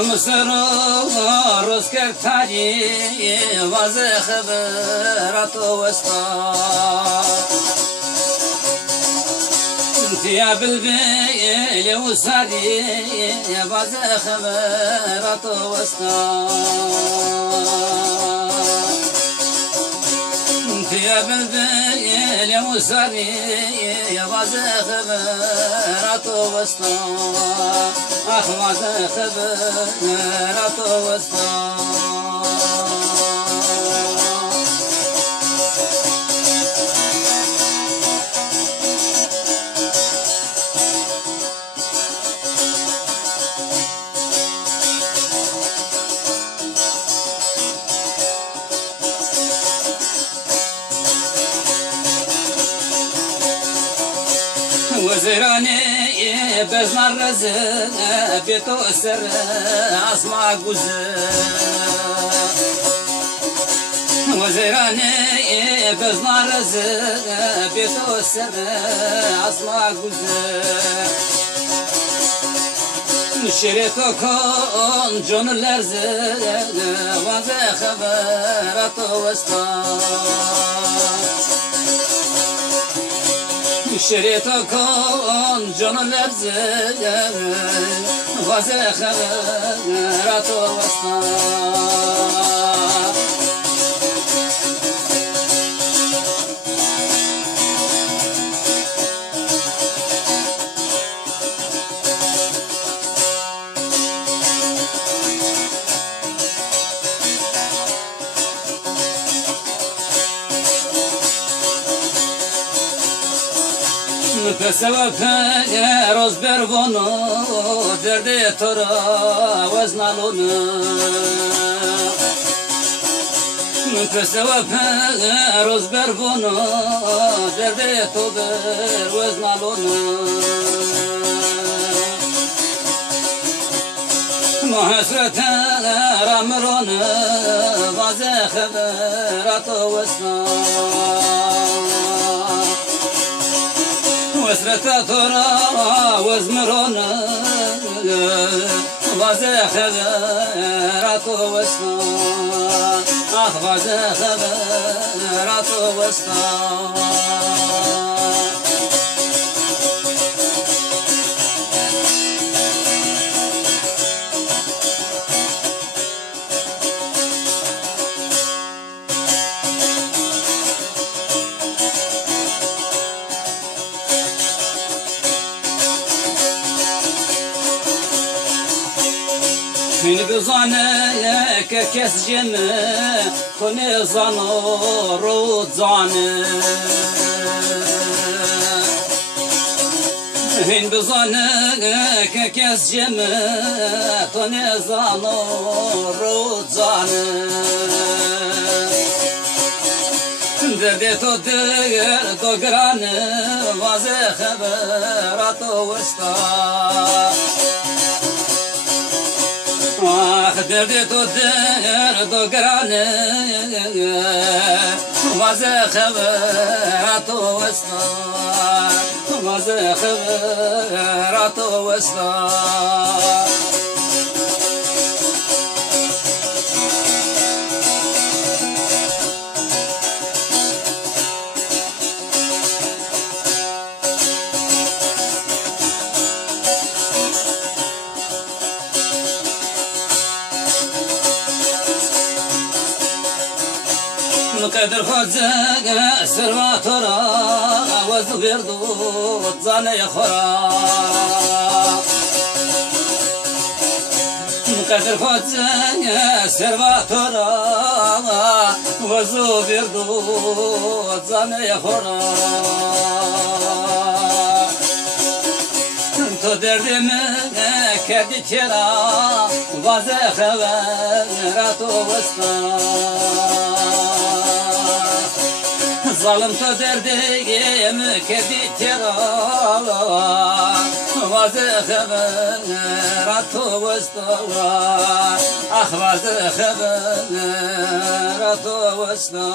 مصر روز كرتاجي وازي خبرات وسطا يا بالبيل وسادي وازي خبرات وسطا يا بالبيل وسادي وازي خبرات وسطا وازي خبرات وسطا وزراني بزنا الرزق بيتو السر أسمع جوزر وزراني بزنا الرزق بيتو السر أسمع جوزر شريتو كون جون الأرزق وانزي خبرات وسطا شريتكم جون الأرزق وازي خبرات وسطا بسبب روز بربونو درد ترا وزنالونو بسبب روز بربونو درد تبر وزنالونو محسرت رامرون وازي خبرات وسطا وسرت ترى وزمرون وازي خبرات وسطا وازي خبرات وسطا من بزانك كس جنة كوني زانو رود زانة من بزانك كس جنة كوني زانو رود زانة دردي تو دير تو قرانة وازي خبرات وسطا دردي تو دير تو قرانة وازي خبرات وسطا وازي خبرات وسطا قدر خزق سرواتورا وزبيردو زاني خورا قدر خزق سرواتورا وزبيردو زاني خورا تو دردي من كردي تيرا وازي خبرات وسطا ظالم تو دردي كردي تيرا وازي خبرات وسطا وازي خبرات وسطا